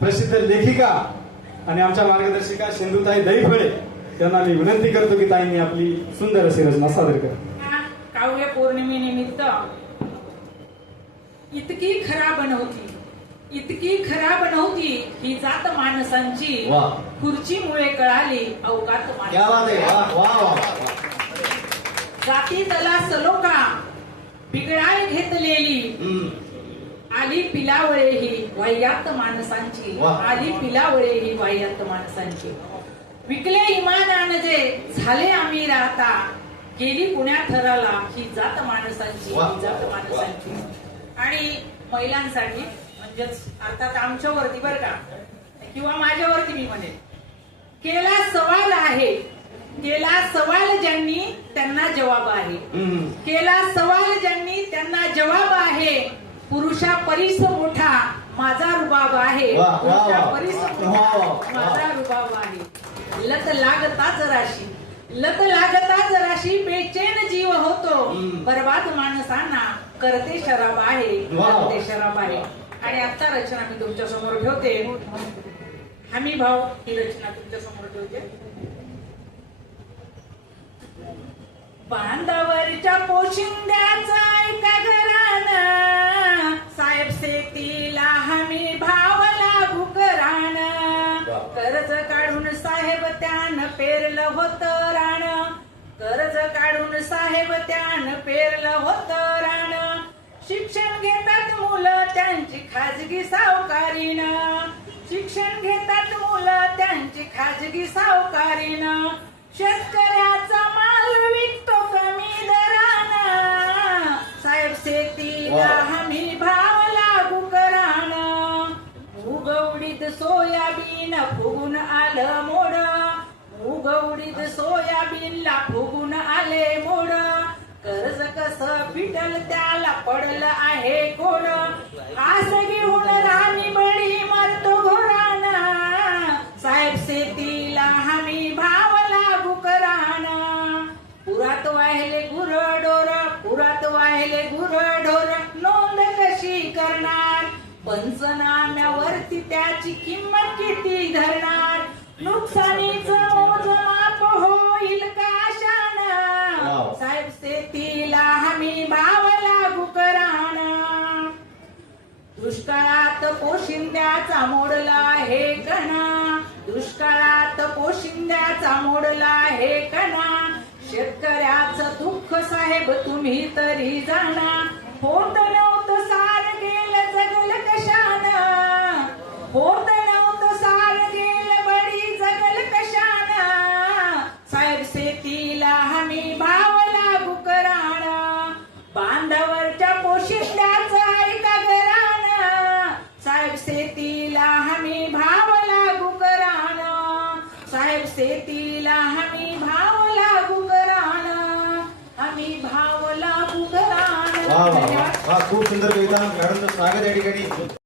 प्रसिद्ध लेखिका आणि आमच्या मार्गदर्शिका सिंधुताई दहीफळे त्यांना मी विनंती करतो की ताईंनी आपली सुंदर अशी रचना सादर करा. काव्य पौर्णिमेनिमित्त इतकी खराब नव्हती इतकी खराब नव्हती ही जात माणसांची. खुर्चीमुळे कळाली अवकात जाती दला सलोका बिगडाय घेतलेली. आली पिलावळे ही वाह्यात माणसांची. आली पिलावळे ही वाह्यात माणसांची. विकले इमानान जे झाले आम्ही राहता. गेली पुण्या थराला ही जात माणसांची. ही जात माणसांची. आणि महिलांसाठी म्हणजेच अर्थात आमच्यावरती बरं का किंवा माझ्यावरती मी म्हणेन. केला सवाल आहे. केला सवाल ज्यांनी त्यांना जवाब आहे. केला सवाल ज्यांनी त्यांना जवाब आहे. पुरुषा परीस मोठा माझा रुबाब आहे पुरुषा. परीस वा, मोठा वा. माझा रुबाब आहे लत लागता जराशी लत लागता जराशी बेचैन जीव होतो. बर्बाद माणसांना करते शराब आहे. करते शराब आहे आणि आता रचना मी तुमच्यासमोर ठेवते हमी भाव ही रचना तुमच्यासमोर ठेवते बांधावरच्या पोशिंद्याचा पेरलं होतं राण. कर्ज काढून साहेब त्यानं पेरलं होतं राण. शिक्षण घेतात मुलं त्यांची खाजगी सावकारीनं. शिक्षण घेतात मुलं त्यांची खाजगी सावकारीनं. शेतकऱ्याचा माल विकतो कमी दरानं. साहेब शेतीला. हमी भाव लागू करानं. उगवडीत सोयाबीन फुगून आलं मोड उगवडीत सोयाबीनला फुगून आले मोड कर्ज फिटल त्याला पडलं आहे कोड आस घेऊन राणी बळी मरतो घोराना साहेब शेतीला हमी भाव लागू कराना पुरात वाहिले गुर डोर पुरात वाहिले गुर डोर नोंद कशी करणार? पंचनाम्यावरती त्याची किंमत किती धरणार? नुकसानीचं मोजमाप होईल का वाव. साहेब शेतीला दुष्काळात पोशिंद्याचा मोडला हे कणा. दुष्काळात पोशिंद्याचा मोडला हे कणा. शेतकऱ्याच दुःख साहेब तुम्ही तरी जाणा. होत नव्हतं सार गेलं जगल कशान? होत नव्हतं सार गेलं बडी जगल कशान? साहेब शेतीला हमी भाव लागू कराणा बांधावरच्या पोशिंद्या शेतीला हमी भाव लागू करानं. हमी भाव लागू वा वा वा. करानं वा खूप सुंदर कविता. मॅडमचं स्वागत या ठिकाणी.